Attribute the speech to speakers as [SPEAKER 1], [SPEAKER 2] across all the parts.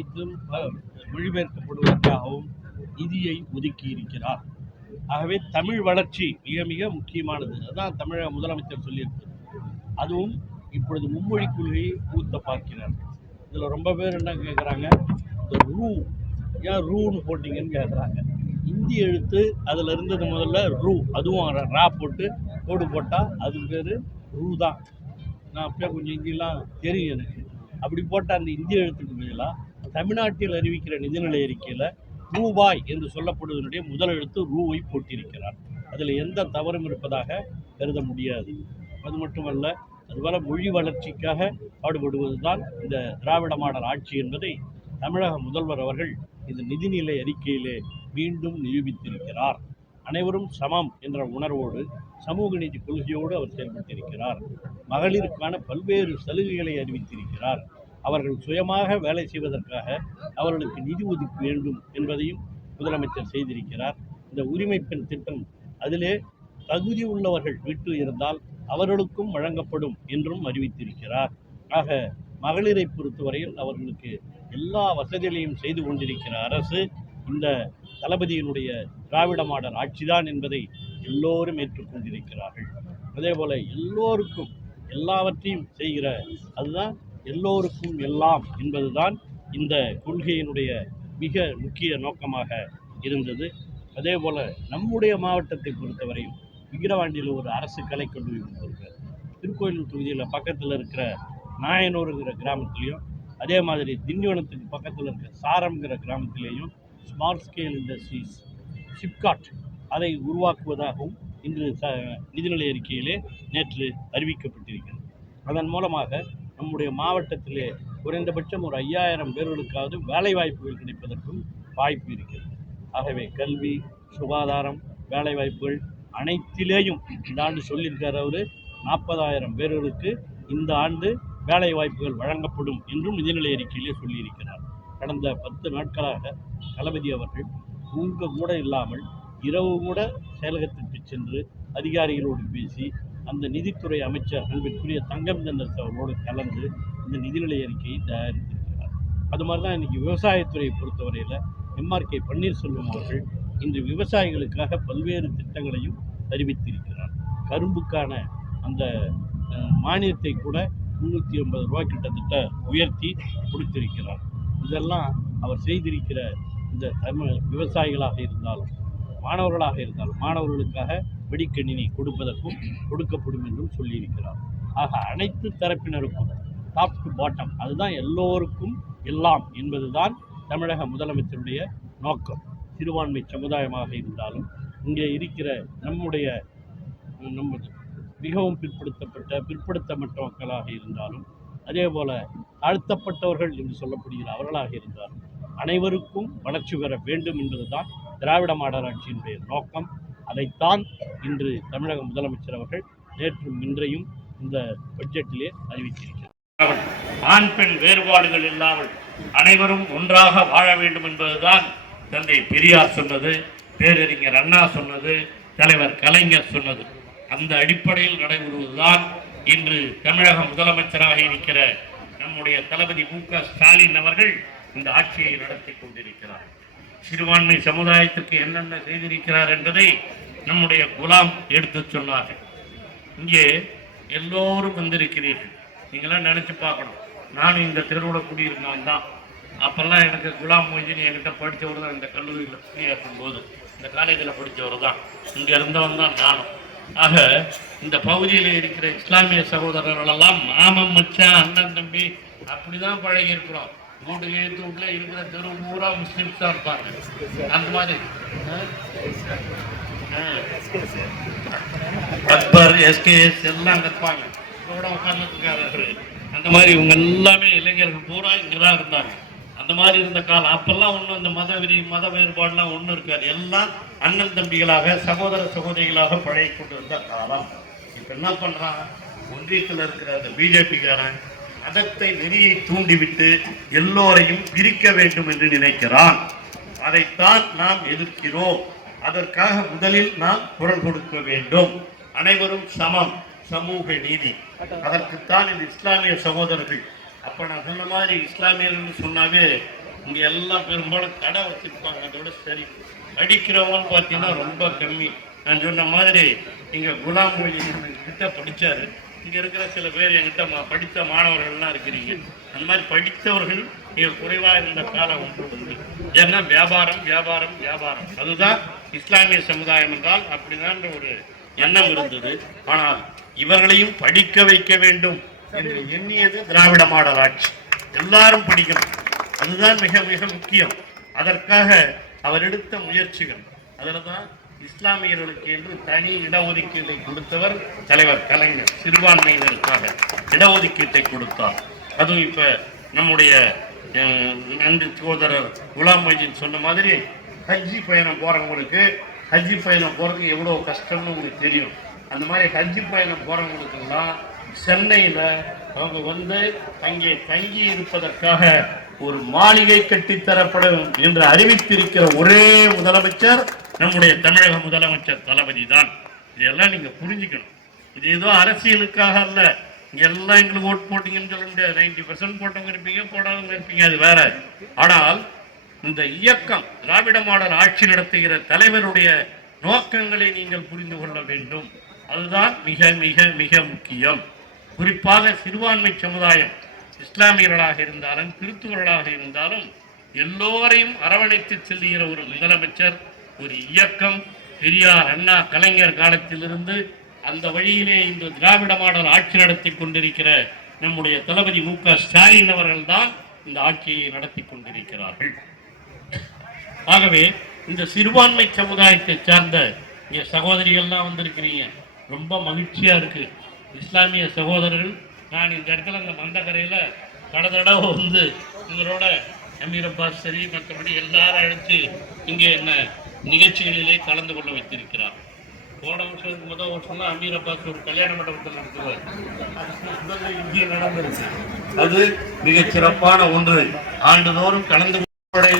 [SPEAKER 1] அனைத்தும் மொழிபெயர்க்கப்படுவதற்காகவும் நிதியை ஒதுக்கி இருக்கிறார் ஆகவே தமிழ் வளர்ச்சி மிக மிக முக்கியமானது. அதுதான் தமிழக முதலமைச்சர் சொல்லியிருக்கிறார். அதுவும் இப்பொழுது மும்மொழி கொள்கையை ஊத்த பார்க்கிறார். இதில் ரொம்ப பேர் என்ன கேட்குறாங்க? இந்த ரூ ஏன் ரூன்னு போட்டிங்கன்னு கேட்குறாங்க. இந்தி எழுத்து அதில் இருந்தது முதல்ல ரூ அதுவும் ர- ரா போட்டு கோடு போட்டால் அது பேர் ரூ தான். நான் அப்படியே கொஞ்சம் ஹிந்திலாம் தெரியும் எனக்கு. அப்படி போட்ட அந்த இந்திய எழுத்துக்கு பதிலாக தமிழ்நாட்டில் அறிவிக்கிற நிதிநிலை அறிக்கையில் ரூபாய் என்று சொல்லப்படுவதனுடைய முதல் எழுத்து ரூவை போட்டிருக்கிறார். அதில் எந்த தவறும் இருப்பதாக கருத முடியாது. அது மட்டுமல்ல அதுபோல் மொழி வளர்ச்சிக்காக பாடுபடுவது தான் இந்த திராவிட மாடல் ஆட்சி என்பதை தமிழக முதல்வர் அவர்கள் இந்த நிதிநிலை அறிக்கையிலே மீண்டும் நிரூபித்திருக்கிறார். அனைவரும் சமம் என்ற உணர்வோடு சமூக நீதி கொள்கையோடு அவர் செயல்பட்டிருக்கிறார். மகளிருக்கான பல்வேறு சலுகைகளை அறிவித்திருக்கிறார். அவர்கள் சுயமாக வேலை செய்வதற்காக அவர்களுக்கு நிதி ஒதுக்க வேண்டும் என்பதையும் முதலமைச்சர் செய்திருக்கிறார். இந்த உரிமை பெண் திட்டம் அதிலே தகுதி உள்ளவர்கள் வீட்டு இருந்தால் அவர்களுக்கும் வழங்கப்படும் என்றும் அறிவித்திருக்கிறார். ஆக மகளிரை பொறுத்தவரையில் அவர்களுக்கு எல்லா வசதிகளையும் செய்து கொண்டிருக்கிற அரசு இந்த தளபதியினுடைய திராவிட மாடல் ஆட்சிதான் என்பதை எல்லோரும் ஏற்றுக்கொண்டிருக்கிறார்கள் அதேபோல் எல்லோருக்கும் எல்லாவற்றையும் செய்கிற அதுதான் எல்லோருக்கும் எல்லாம் என்பதுதான் இந்த கொள்கையினுடைய மிக முக்கிய நோக்கமாக இருந்தது. அதே போல் நம்முடைய மாவட்டத்தை பொறுத்தவரையும் விக்கிரவாண்டியில் ஒரு அரசு கலைக்கல்லூரி கொடுத்துருக்கு திருக்கோயிலூர் தொகுதியில் பக்கத்தில் இருக்கிற நாயனூருங்கிற கிராமத்துலேயும் அதே மாதிரி திண்டிவனத்துக்கு பக்கத்தில் இருக்கிற சாரம்ங்கிற கிராமத்திலேயும் ஸ்மால் ஸ்கேல் இண்டஸ்ட்ரீஸ் சிப்காட் அதை உருவாக்குவதாகவும் இன்று ச நிதிநிலை அறிக்கையிலே நேற்று அறிவிக்கப்பட்டிருக்கிறது. அதன் மூலமாக நம்முடைய மாவட்டத்திலே குறைந்தபட்சம் ஒரு ஐயாயிரம் பேர்களுக்காவது வேலைவாய்ப்புகள் கிடைப்பதற்கும் வாய்ப்பு இருக்கிறது. ஆகவே கல்வி சுகாதாரம் வேலைவாய்ப்புகள் அனைத்திலேயும் இந்த ஆண்டு சொல்லியிருக்கார் அவர். நாற்பதாயிரம் பேர்களுக்கு இந்த ஆண்டு வேலை வாய்ப்புகள் வழங்கப்படும் என்றும் நிதிநிலை அறிக்கையிலே சொல்லியிருக்கிறார். கடந்த பத்து நாட்களாக தளபதி அவர்கள் தூங்க கூட இல்லாமல் இரவு கூட செயலகத்திற்கு சென்று அதிகாரிகளோடு பேசி அந்த நிதித்துறை அமைச்சர் அன்பிற்குரிய தங்கம் தென்னரசு அவர்களோடு கலந்து இந்த நிதிநிலை அறிக்கையை தயாரித்திருக்கிறார். அது மாதிரி தான் இன்றைக்கி விவசாயத்துறையை பொறுத்தவரையில் எம்ஆர்கே பன்னீர்செல்வம் அவர்கள் இன்று விவசாயிகளுக்காக பல்வேறு திட்டங்களையும் அறிவித்திருக்கிறார். கரும்புக்கான அந்த மானியத்தை கூட முந்நூற்றி ஐம்பது ரூபாய் கிட்டத்தட்ட உயர்த்தி கொடுத்திருக்கிறார். இதெல்லாம் அவர் செய்திருக்கிற இந்த தமிழ் விவசாயிகளாக இருந்தாலும் மாணவர்களாக இருந்தாலும் மாணவர்களுக்காக வெடிக்கணினி கொடுப்பதற்கும் கொடுக்கப்படும் என்றும் சொல்லியிருக்கிறார். ஆக அனைத்து தரப்பினருக்கும் டாப் டு பாட்டம் அதுதான் எல்லோருக்கும் எல்லாம் என்பதுதான் தமிழக முதலமைச்சருடைய நோக்கம். சிறுபான்மை சமுதாயமாக இருந்தாலும் இங்கே இருக்கிற நம்முடைய நம்ம மிகவும் பிற்படுத்தப்பட்ட பிற்படுத்தப்பட்ட மக்களாக இருந்தாலும் அதே போல தாழ்த்தப்பட்டவர்கள் என்று சொல்லப்படுகிற அவர்களாக இருந்தாலும் அனைவருக்கும் வளர்ச்சி பெற வேண்டும் என்பதுதான் திராவிட மாடல் ஆட்சியினுடைய நோக்கம். அதைத்தான் இன்று தமிழக முதலமைச்சர் அவர்கள் நேற்றும் இன்றையும் இந்த பட்ஜெட்டிலே அறிவித்திருக்கிறார். ஆண் பெண் வேறுபாடுகள் இல்லாமல் அனைவரும் ஒன்றாக வாழ வேண்டும் என்பதுதான் தந்தை பெரியார் சொன்னது பேரறிஞர் அண்ணா சொன்னது தலைவர் கலைஞர் சொன்னது. அந்த அடிப்படையில் நடைபெறுவதுதான் இன்று தமிழக முதலமைச்சராக இருக்கிற நம்முடைய தளபதி மு க ஸ்டாலின் அவர்கள் இந்த ஆட்சியை நடத்தி கொண்டிருக்கிறார். சிறுபான்மை சமுதாயத்திற்கு என்னென்ன செய்திருக்கிறார் என்பதை நம்முடைய குலாம் எடுத்து சொன்னார்கள். இங்கே எல்லோரும் வந்திருக்கிறீர்கள். நீங்களாம் நினச்சி பார்க்கணும். நானும் இந்த தெருவோட குடியிருந்தவன் தான். அப்போல்லாம் எனக்கு குலாம் மொய்தீன் என்கிட்ட படித்தவர் தான் இந்த கல்லூரியில் பணியாற்றும் போது. இந்த காலேஜில் படித்தவர் தான். இங்கே இருந்தவன் தான் நானும். ஆக இந்த பகுதியில் இருக்கிற இஸ்லாமிய சகோதரர்களெல்லாம் மாமன் மச்சான் அண்ணன் தம்பி அப்படி தான் பழகி இருக்கிறோம் வீட்டு எழுத்து வீட்டில் இருக்கிற தெரு பூரா முஸ்லீம்ஸ் தான் இருப்பாங்க. அந்த மாதிரி. அக்பர் எஸ்கேஎஸ் எல்லாம் கற்பாங்க கூட உட்காந்துருக்காரு அந்த மாதிரி இவங்க எல்லாமே இளைஞர்கள் பூரா இங்கே தான் இருந்தாங்க. அந்த மாதிரி இருந்த காலம். அப்பெல்லாம் ஒன்றும் இந்த மத வெறி மத வேறுபாடுலாம் ஒன்றும் இருக்காது. எல்லாம் அண்ணன் தம்பிகளாக சகோதர சகோதரிகளாக பழகி கொண்டு இருந்த காலம். இப்போ என்ன பண்ணுறான் ஒன்றியத்தில் இருக்கிற அந்த பிஜேபிக்காரன் மதத்தை நெறியை தூண்டிவிட்டு எல்லோரையும் பிரிக்க வேண்டும் என்று நினைக்கிறான். அதைத்தான் நாம் எதிர்க்கிறோம். அதற்காக முதலில் நாம் குரல் கொடுக்க வேண்டும். அனைவரும் சமம். சமூக நீதி. அதற்குத்தான் இந்த இஸ்லாமிய சகோதரர்கள். அப்ப நான் சொன்ன மாதிரி இஸ்லாமியர்கள் சொன்னாவே
[SPEAKER 2] இங்க எல்லாம் பெரும்பாலும் கடை வச்சிருப்பாங்க. அதோட சரி. படிக்கிறவங்க பார்த்தீங்கன்னா ரொம்ப கம்மி. நான் சொன்ன மாதிரி இங்க குலாம் மொழி கிட்ட படிச்சாரு. இங்க இருக்கிற சில பேர் என்கிட்ட மா- படித்த மாணவர்கள்லாம் இருக்கிறீங்க. அந்த மாதிரி படித்தவர்கள் மிக குறைவாக இருந்த காலம் ஒன்று உண்டு. ஏன்னா வியாபாரம் வியாபாரம் வியாபாரம். அதுதான் இஸ்லாமிய சமுதாயம் என்றால் அப்படிதான் ஒரு எண்ணம் இருந்தது. ஆனால் இவர்களையும் படிக்க வைக்க வேண்டும் என்று எண்ணியது திராவிட மாடல் ஆட்சி. எல்லாரும் படிக்கணும். அதுதான் மிக மிக முக்கியம். அதற்காக அவர் எடுத்த முயற்சிகள். அதில் தான் இஸ்லாமியர்களுக்கு என்று தனி இடஒதுக்கீட்டை கொடுத்தவர் தலைவர் கலைஞர் சிறுபான்மையினருக்காக இடஒதுக்கீட்டை கொடுத்தார். அதுவும் இப்போ நம்முடைய நன்றி சகோதரர் குலாம் மொய்தீன் சொன்ன மாதிரி ஹஜ்ஜி பயணம் போகிறவங்களுக்கு ஹஜ்ஜி பயணம் போகிறதுக்கு எவ்வளோ கஷ்டம்னு உங்களுக்கு தெரியும். அந்த மாதிரி ஹஜ்ஜி பயணம் போகிறவங்களுக்கெல்லாம் சென்னையில் அவங்க வந்து அங்கே தங்கி இருப்பதற்காக ஒரு மாளிகை கட்டித்தரப்படும் என்று அறிவித்திருக்கிற ஒரே முதலமைச்சர் நம்முடைய தமிழக முதலமைச்சர் தளபதி தான். இதெல்லாம் நீங்கள் புரிஞ்சுக்கணும். இது ஏதோ அரசியலுக்காக அல்ல. எல்லாம் எங்களுக்கு ஓட் போட்டீங்கன்னு சொல்ல முடியாது. நைன்டி பர்சன்ட் போட்டவங்க இருப்பீங்க போடாதவங்க இருப்பீங்க அது வேற. ஆனால் இந்த இயக்கம் திராவிட மாடல் ஆட்சி நடத்துகிற தலைவருடைய நோக்கங்களை நீங்கள் புரிந்து கொள்ள வேண்டும். அதுதான் மிக மிக மிக முக்கியம். குறிப்பாக சிறுபான்மை சமுதாயம் இஸ்லாமியர்களாக இருந்தாலும் கிறிஸ்துவர்களாக இருந்தாலும் எல்லோரையும் அரவணைத்து செல்லுகிற ஒரு முதலமைச்சர் ஒரு இயக்கம் பெரியார் அண்ணா கலைஞர் காலத்திலிருந்து அந்த வழியிலே இந்த திராவிட மாடல் ஆட்சி நடத்தி கொண்டிருக்கிற நம்முடைய தளபதி மு க ஸ்டாலின் அவர்கள்தான் இந்த ஆட்சியை நடத்தி கொண்டிருக்கிறார்கள். ஆகவே இந்த சிறுபான்மை சமுதாயத்தை சார்ந்த இங்கே சகோதரிகள்லாம் வந்திருக்கிறீங்க. ரொம்ப மகிழ்ச்சியாக இருக்குது இஸ்லாமிய சகோதரர்கள் நான் இந்த இடத்துல இந்த மந்தக்கரையில் பல தடவை வந்து உங்களோட அமீர் அப்பாஸ் சரி மற்றபடி எல்லாரும் அழைத்து இங்கே என்ன நிகழ்ச்சிகளிலே கலந்து கொள்ள வைத்திருக்கிறார். போன வருஷத்துக்கு முதல் வருஷம்லாம் அமீர் அப்பாஸ் ஒரு கல்யாண மண்டபத்தில் நடத்துவார் அது இங்கே நடந்துருச்சு. அது மிகச் சிறப்பான ஒன்று. ஆண்டுதோறும் கலந்து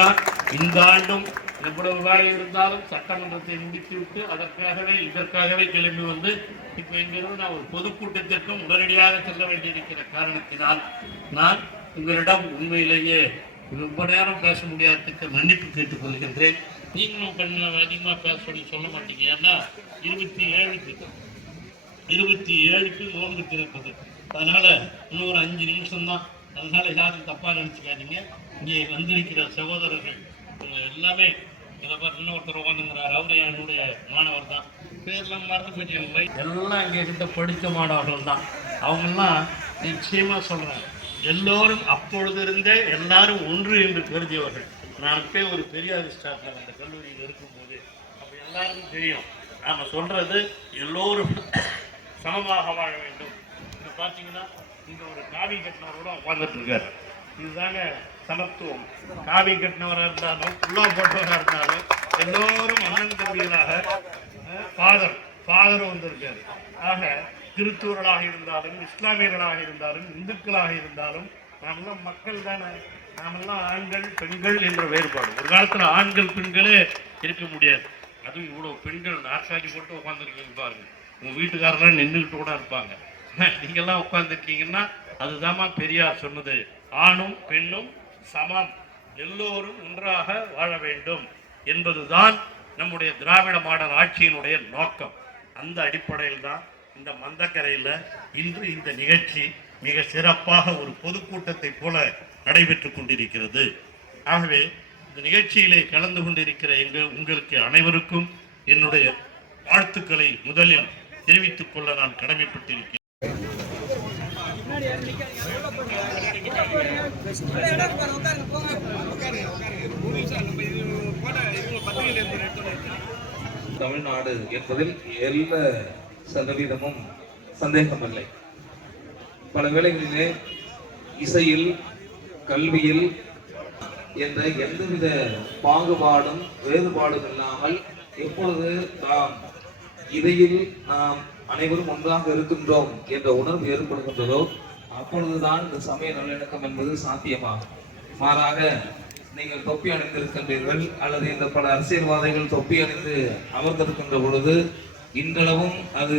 [SPEAKER 2] தான் இந்த ஆண்டும் எவ்வளவு வேலை இருந்தாலும் சட்டமன்றத்தை முடித்துவிட்டு அதற்காகவே இதற்காகவே கிளம்பி வந்து இப்போ இங்கிருந்து நான் ஒரு பொதுக்கூட்டத்திற்கும் உடனடியாக செல்ல வேண்டியிருக்கிற காரணத்தினால் நான் உங்களிடம் உண்மையிலேயே ரொம்ப நேரம் பேச முடியாததுக்கு மன்னிப்பு கேட்டுக்கொள்கின்றேன். நீங்களும் கொஞ்சம் அதிகமாக பேச சொல்லி சொல்ல மாட்டீங்க. ஏன்னா இருபத்தி ஏழுக்கு இருபத்தி ஏழுக்கு நோன்பு திறப்பது. அதனால் இன்னும் ஒரு அஞ்சு நிமிஷம் தான் அதனால யாரும் தப்பாக நினச்சிக்காதீங்க. இங்கே வந்திருக்கிற சகோதரர்கள் இவங்க எல்லாமே இதை பார்த்து இன்னொருத்தர் உட்காந்துங்கிறார் அவரு என்னுடைய மாணவர் தான். பேர்லாம் மறந்து போச்சு. எல்லாம் இங்கே கிட்ட படித்த மாணவர்கள் தான். அவங்கெல்லாம் நிச்சயமாக சொல்கிறேன் எல்லோரும் அப்பொழுது இருந்தே எல்லாரும் ஒன்று என்று கருதியவர்கள். நான் அப்பே ஒரு பெரியார் ஸ்டாஃப் அந்த கல்லூரியில் இருக்கும்போது அப்போ எல்லாருக்கும் தெரியும். நாம் சொல்கிறது எல்லோரும் சமமாக வாழ வேண்டும். இப்போ பார்த்தீங்கன்னா இங்கே ஒரு காவி கட்டினவரோட உட்காந்துட்டு இருக்காரு இதுதாங்க சமத்துவம். காவி கட்டினவராக இருந்தாலும் உள்ளா போட்டவராக இருந்தாலும் எல்லோரும் அண்ணன் தம்பிகளாக ஃபாதர் ஃபாதர் வந்திருக்காரு. ஆக கிறிஸ்துவர்களாக இருந்தாலும் இஸ்லாமியர்களாக இருந்தாலும் இந்துக்களாக இருந்தாலும் நல்ல மக்கள் தானே நாமெல்லாம் ஆண்கள் பெண்கள் என்ற வேறுபாடு. ஒரு காலத்தில் ஆண்கள் பெண்களே இருக்க முடியாது. அதுவும் இவ்வளோ பெண்கள் நாற்காலி போட்டு உட்காந்துருக்கீங்க பாருங்க. உங்கள் வீட்டுக்காரெல்லாம் நின்றுக்கிட்டு கூட இருப்பாங்க. நீங்கள்லாம் உட்காந்துருக்கீங்கன்னா அதுதாம்மா பெரியார் சொன்னது. ஆணும் பெண்ணும் சமம். எல்லோரும் ஒன்றாக வாழ வேண்டும் என்பதுதான் நம்முடைய திராவிட மாடல் ஆட்சியினுடைய நோக்கம். அந்த அடிப்படையில் தான் இந்த மந்தக்கரையில் இன்று இந்த நிகழ்ச்சி மிக சிறப்பாக ஒரு பொதுக்கூட்டத்தை போல நடைபெற்று கொண்டிருக்கிறது. ஆகவே இந்த நிகழ்ச்சியிலே கலந்து கொண்டிருக்கிற எங்கள் உங்களுக்கு அனைவருக்கும் என்னுடைய வாழ்த்துக்களை முதலில் தெரிவித்துக் கொள்ள நான் கடமைப்பட்டிருக்கிறேன்.
[SPEAKER 3] தமிழ்நாடு என்பதில் எல்லா சதவீதமும் சந்தேகமில்லை. பல வேளைகளிலே இசையில் கல்வியில் என்ற எந்தவித பாகுபாடும் வேறுபாடும் இல்லாமல் எப்பொழுது நாம் இதையில் நாம் அனைவரும் ஒன்றாக இருக்கின்றோம் என்ற உணர்வு ஏற்படுகின்றதோ அப்பொழுதுதான் இந்த சமய நல்லிணக்கம் என்பது சாத்தியமாகும். மாறாக நீங்கள் தொப்பி அணிந்திருக்கின்றீர்கள் அல்லது இந்த பல அரசியல்வாதிகள் தொப்பி அணிந்து அமர்ந்திருக்கின்ற பொழுது இன்றளவும் அது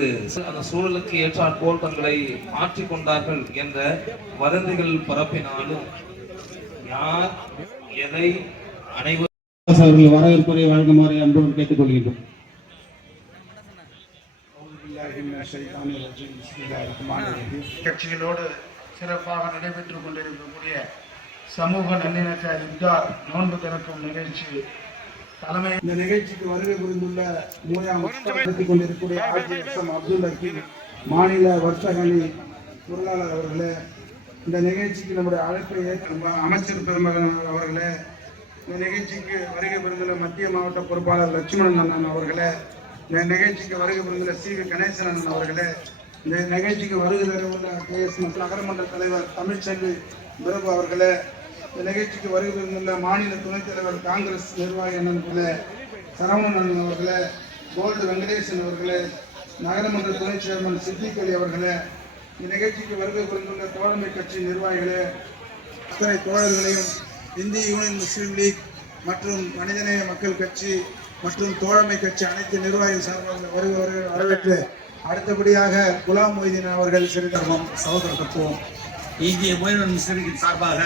[SPEAKER 3] அந்த சூழலுக்கு ஏற்றாற்போல் தங்களை மாற்றிக் கொண்டார்கள் என்ற வதந்திகள் பரப்பினாலும் யார் எதை அனைவரும்
[SPEAKER 4] அவர்கள் வரவேற்புரை வழங்குமாறு அன்புடன் கேட்டுக்கொள்கின்றோம்.
[SPEAKER 5] கட்சிகளோடு சிறப்பாக நடைபெற்றுக் கொண்டிருக்கக்கூடிய சமூக நல்லிணக்க இப்தார் நோன்பு திறக்கும் நிகழ்ச்சி தலைமை இந்த நிகழ்ச்சிக்கு வருகை புரிந்துள்ள மூயாம் நடத்திக் கொண்டிருக்கக்கூடிய ஆட்சி அப்துல் ஹக்கீம் மாநில வர்த்தகணி பொருளாளர் அவர்களே இந்த நிகழ்ச்சிக்கு நம்முடைய அழைப்பை ஏற்ற அமைச்சர் பெருமகன் அவர்களே இந்த நிகழ்ச்சிக்கு வருகை புரிந்துள்ள மத்திய மாவட்ட பொறுப்பாளர் லட்சுமணன் அண்ணன் அவர்களே இந்த நிகழ்ச்சிக்கு வருகை புரிந்துள்ள சி. வி. கணேசன் அண்ணன் அவர்களே இந்த நிகழ்ச்சிக்கு வருகை தரவுள்ள கே. எஸ். நகரமன்ற தலைவர் தமிழ்ச்செல்வி பிரபு அவர்களே இந்த நிகழ்ச்சிக்கு வருகை மாநில துணைத் தலைவர் காங்கிரஸ் நிர்வாகி அண்ணன்களே சரவணன் அண்ணன் அவர்களே கோல்டு வெங்கடேசன் அவர்களே நகரமன்ற துணை சேர்மன் சித்திக் அலி அவர்களே இந்த நிகழ்ச்சிக்கு வருகை புரிந்துள்ள தோழமை கட்சி நிர்வாகிகளே அத்தனை தோழர்களையும் இந்திய யூனியன் முஸ்லீம் லீக் மற்றும் மனிதநேய மக்கள் கட்சி மற்றும் தோழமை கட்சி அனைத்து நிர்வாகிகள் சார்பாக வருபவர்கள் வரவேற்று அடுத்தபடியாக குலாம் மொய்தீன் அவர்கள் சிறிதர்மம் சகோதரத்துவம்
[SPEAKER 6] இந்திய முயல் முஸ்லிமின் சார்பாக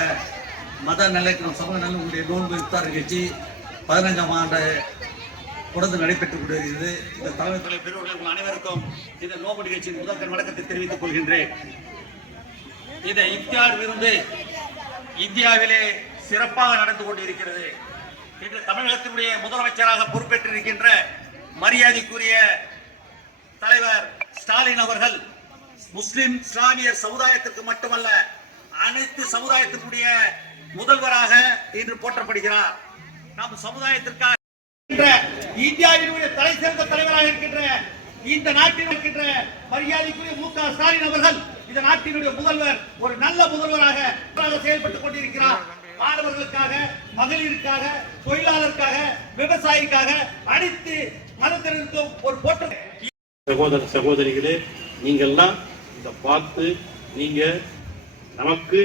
[SPEAKER 6] மத நிலைக்கும் சமூக நலனுடைய நோன்பு இஃப்தார் நிகழ்ச்சி பதினைஞ்சாம் ஆண்டு தொடர்ந்து நடைபெற்றுக் கொண்டிருக்கிறது. இந்த தலைமை துறை பெருவர்கள் உங்கள் அனைவருக்கும் இந்த நோன்பு நிகழ்ச்சியின் முதற்கண் வணக்கத்தை தெரிவித்துக் கொள்கின்றேன். இந்த இஃப்தார் விருந்து இந்தியாவிலே சிறப்பாக நடந்து கொண்டிருக்கிறது. இன்று தமிழகத்தினுடைய முதலமைச்சராக பொறுப்பேற்றிருக்கின்ற மரியாதைக்குரிய தலைவர் ஸ்டாலின் அவர்கள் முஸ்லிம் இஸ்லாமியர் சமுதாயத்திற்கு மட்டுமல்ல அனைத்து சமுதாயத்தினுடைய முதல்வராக இன்று போற்றப்படுகிறார். நம் சமுதாயத்திற்காக இருக்கின்ற இந்தியாவினுடைய தலை சிறந்த தலைவராக இருக்கின்ற இந்த நாட்டில் இருக்கின்ற மரியாதைக்குரிய மு க ஸ்டாலின் அவர்கள் இந்த நாட்டினுடைய முதல்வர் ஒரு நல்ல முதல்வராக செயல்பட்டுக் கொண்டிருக்கிறார். மாணவர்களுக்காக மகளிருக்காக தொழிலாளருக்காக விவசாயிக்காக அனைத்து மதத்தினருக்கும் ஒரு போற்ற
[SPEAKER 2] சகோதர சகோதரிகளே நீங்கள்லாம் இதை பார்த்து நீங்க நமக்கு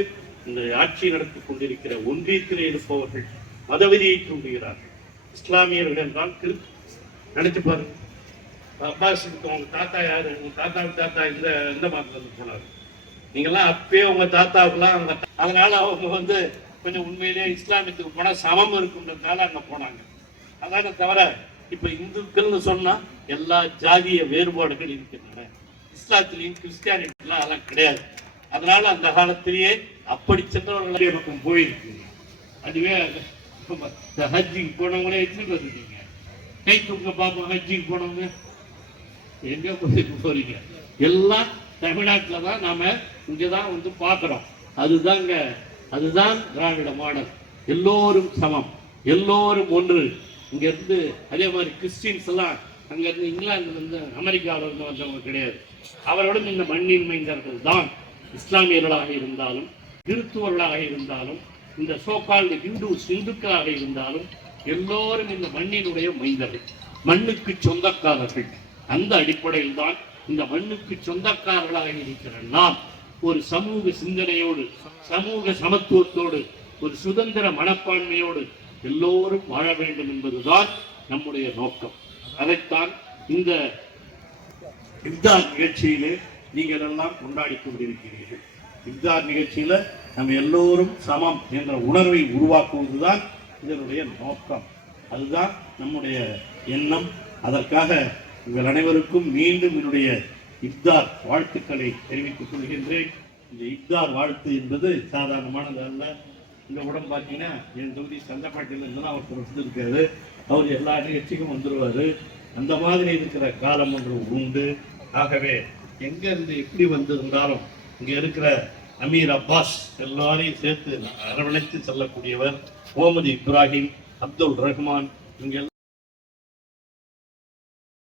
[SPEAKER 2] இந்த ஆட்சி நடத்தி கொண்டிருக்கிற ஒன்றியத்திலே இருப்பவர்கள் மதவெறியை தூண்டுகிறார்கள். இஸ்லாமியர்கள் என்றால் கிரு நினைச்சு பாருங்க அப்பாஸ் உங்க தாத்தா யாரு? உங்க தாத்தா தாத்தா இந்த இந்த மதத்துல இருந்து போனாரு. நீங்கெல்லாம் அப்பயே உங்க தாத்தாவுக்குலாம் அவங்க அதனால அவங்க வந்து கொஞ்சம் உண்மையிலேயே இஸ்லாமியத்துக்கு போனா சமம் இருக்குன்றதுனால அங்க போனாங்க. அதான தவிர இப்ப இந்துக்கள்னு சொன்னா எல்லா ஜாதிய வேறுபாடுகள் இருக்கின்றன. இஸ்லாத்திலையும் கிறிஸ்டியானிட்டிலாம் அதெல்லாம் கிடையாது. அதனால அந்த காலத்திலேயே அப்படி சென்றவர்கள் பக்கம் போயிருக்கு அதுவே இந்த ஹஜ்ஜிக்கு போனவங்களே எடுத்துட்டு வந்துட்டீங்க கை தூக்க பார்ப்போம் ஹஜ்ஜிக்கு போனவங்க. எங்க போயிட்டு போறீங்க? எல்லாம் தமிழ்நாட்டில் தான் நாம இங்கே தான் வந்து பார்க்குறோம். அதுதாங்க அதுதான் திராவிட மாடல். எல்லோரும் சமம். எல்லோரும் ஒன்று. இங்கேருந்து அதே மாதிரி கிறிஸ்டின்ஸ் எல்லாம் அங்கேருந்து இங்கிலாந்துலேருந்து அமெரிக்காவிலேருந்து வந்தவங்க கிடையாது. அவர்களும் இந்த மண்ணின் மைந்தர்கள் தான் இஸ்லாமியர்களாக இருந்தாலும் கிறிஸ்துவர்களாக இருந்தாலும் இந்த சோகால்டு இந்து இந்துக்களாக இருந்தாலும் எல்லோரும் இந்த மண்ணினுடைய மைந்தர்கள் மண்ணுக்கு சொந்தக்காரர்கள். அந்த அடிப்படையில் தான் இந்த மண்ணுக்கு சொந்தக்காரர்களாக இருக்கிற நாம் ஒரு சமூக சிந்தனையோடு சமூக சமத்துவத்தோடு ஒரு சுதந்திர மனப்பான்மையோடு எல்லோரும் வாழ வேண்டும் என்பதுதான் நம்முடைய நோக்கம். அதைத்தான் இந்த இப்தார் நிகழ்ச்சியிலே நீங்கள் எல்லாம் கொண்டாடி கொண்டிருக்கிறீர்கள். இஃப்தார் நிகழ்ச்சியில் நம்ம எல்லோரும் சமம் என்ற உணர்வை உருவாக்குவது தான் இதனுடைய நோக்கம். அதுதான் நம்முடைய எண்ணம். அதற்காக உங்கள் அனைவருக்கும் மீண்டும் என்னுடைய இப்தார் வாழ்த்துக்களை தெரிவித்துக் கொள்கின்றேன். இந்த இப்தார் வாழ்த்து என்பது சாதாரணமானது அல்ல. இந்த உடம்பு பார்த்தீங்கன்னா என் தொகுதி சந்தப்பாட்டியில் தான் ஒருத்தர் வந்திருக்காரு. அவர் எல்லா நிகழ்ச்சிக்கும் வந்துடுவார் அந்த மாதிரி இருக்கிற காலம் ஒன்று உண்டு. ஆகவே எங்கேருந்து எப்படி வந்திருந்தாலும் இங்கே இருக்கிற அமீர் அப்பாஸ் எல்லாரையும் சேர்த்து அரவணைத்து செல்லக்கூடியவர் முகமது இப்ராஹிம் அப்துல் ரஹ்மான் இங்கே